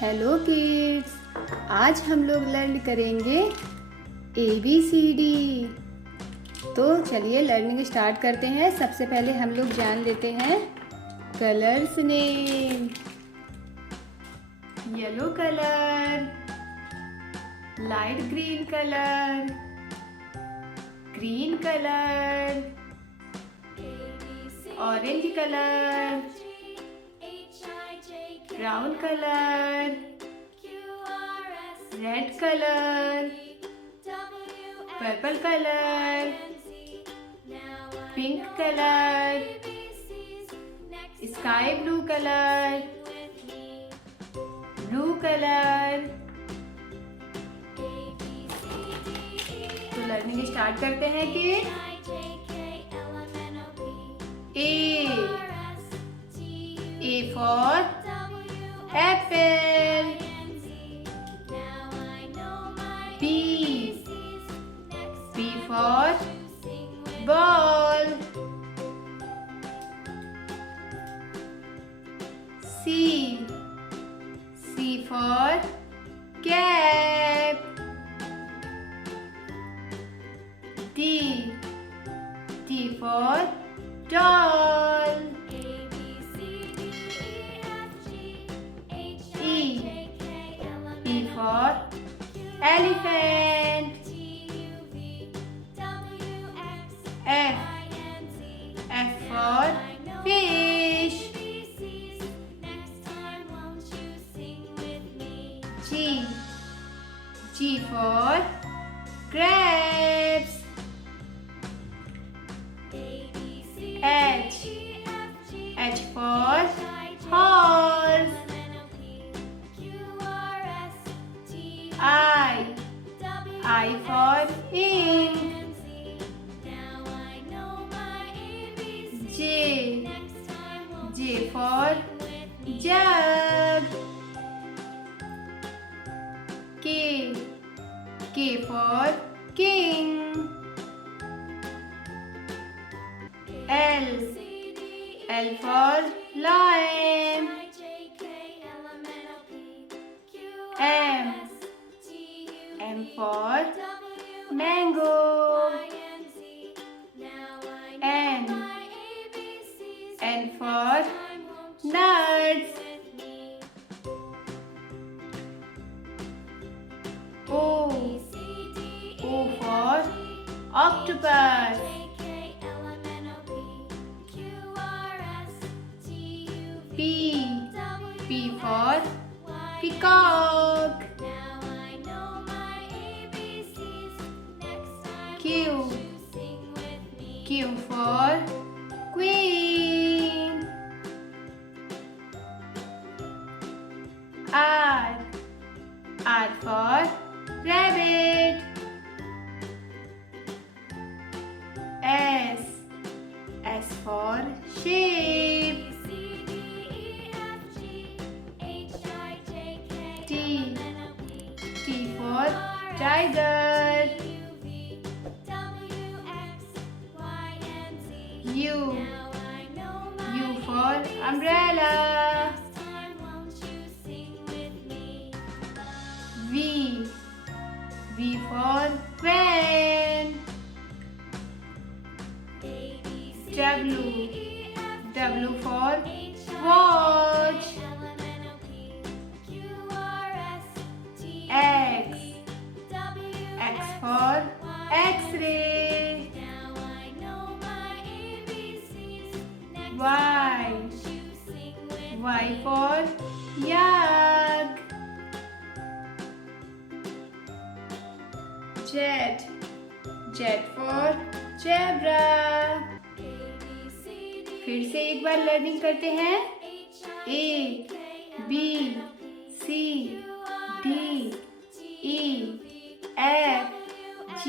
Hello kids, आज हम लोग लर्न करेंगे ABCD। तो चलिए लर्निंग स्टार्ट करते हैं। सबसे पहले हम लोग जान लेते हैं colours name. Yellow colour, light green colour, green colour, orange colour, brown colour, red colour, purple colour, pink colour, sky blue colour, blue colour. तो लर्निंग स्टार्ट करते हैं कि A for apple, B for ball, C for cap, D for doll, E for elephant, F for fish, G for grapes, H for horse, I for ink, J for jug, K for king, L for lion, M for mango, N for nuts, O for octopus, P for peacock, Q for queen, R for rabbit, S for sheep, T for tiger, U for umbrella, V for van, W for watch, X for X-ray, Y for yak, Z for zebra। फिर से एक बार लर्निंग करते हैं। A B C D E F G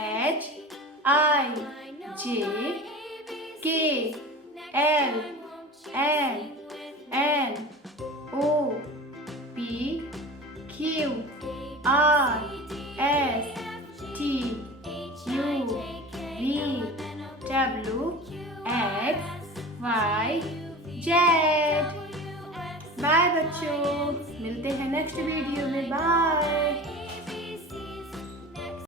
H I J K L M N O P Q R S T U V W X Y Z। Bye बच्चों। मिलते हैं next video में। बाय।